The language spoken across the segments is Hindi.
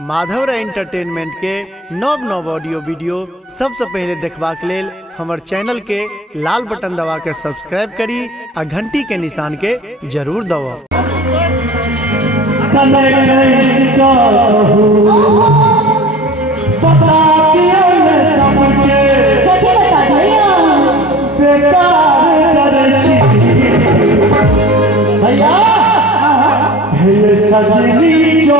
माधव एंटरटेनमेंट के नव नव ऑडियो वीडियो सबसे पहले देखबाक लेल हमार चैनल के लाल बटन दबा के सब्सक्राइब करी आ घंटी के निशान के जरूर दबाओ। सजनी जो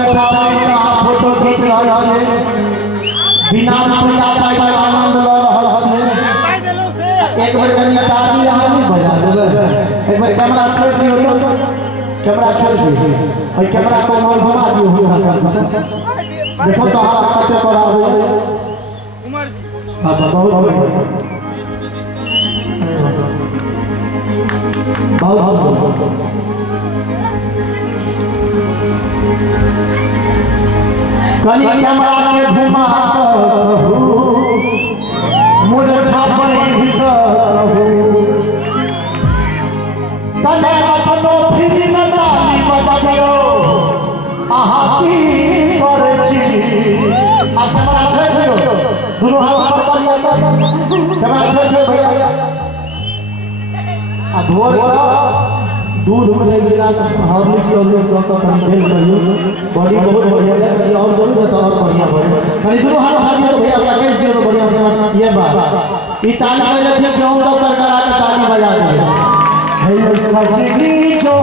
फोटो खींच रहा है बिना आनंद ल रहा है। एक बार कनिया ताली हाली बजा देबे, एक बार कैमरा छोड़ दियो, कैमरा छोड़ दियो और कैमरा को मोर घुमा दियो देखो तो हाथ कते करा हो उमर हां बहुत कनी कैमरा के घुमा मोरे ठापर भीतर तने अपनो फिरी न ताली बजायो आहा की करे छी आ कैमरा छोड़ो दुनु हाथ पर कैमरा छोड़ो भैया आ भोर दूध में गिलास हॉर्लिक्स और तो कंटेन करियो बॉडी बहुत बढ़िया है और दोनों तो और बढ़िया है खाली दोनों हाथ दियो भैया क्या कैसे दियो बढ़िया से ये बात ई ताली बजा के क्यों सब सरकार आके ताली बजा दे हे सजनी जो